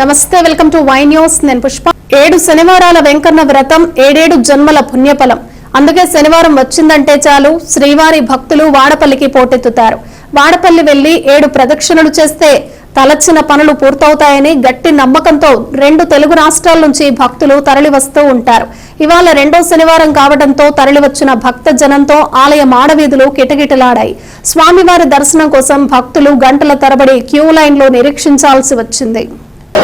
నమస్తే welcome to Y news. నేను పుష్ప. ఏడు శనివారాల వెంకన్న వ్రతం ఏడేడు జన్మల పుణ్యఫలం. అందుకే శనివారం వచ్చిందంటే చాలు శ్రీవారి భక్తులు వాడపల్లికి పోటెత్తుతారు. వాడపల్లి వెళ్ళి ఏడు ప్రదక్షిణలు చేస్తే తలచిన పనులు పూర్తవుతాయని గట్టి నమ్మకంతో రెండు తెలుగు రాష్ట్రాల నుంచి భక్తులు తరలి వస్తూ ఉంటారు. ఇవాళ రెండో శనివారం కావడంతో తరలివచ్చిన భక్త జనంతో ఆలయ మాడవీధులు కిటకిటలాడాయి. స్వామివారి దర్శనం కోసం భక్తులు గంటల తరబడి క్యూ లైన్లో నిరీక్షించాల్సి వచ్చింది.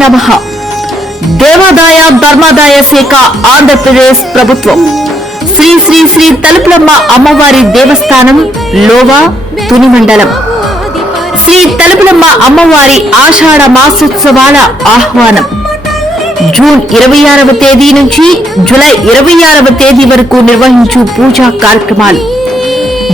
నమ. దేవాదాయ ధర్మాదాయ శాఖ ఆంధ్రప్రదేశ్ ప్రభుత్వం. శ్రీ శ్రీ శ్రీ తలుపులమ్మ అమ్మవారి దేవస్థానం లోవా తుని మండలం శ్రీ తలుపులమ్మ అమ్మవారి ఆషాఢ మాసోత్సవాల ఆహ్వానం. జూన్ ఇరవై ఆరవ తేదీ నుంచి జూలై ఇరవై ఆరవ తేదీ వరకు నిర్వహించు పూజా కార్యక్రమాలు.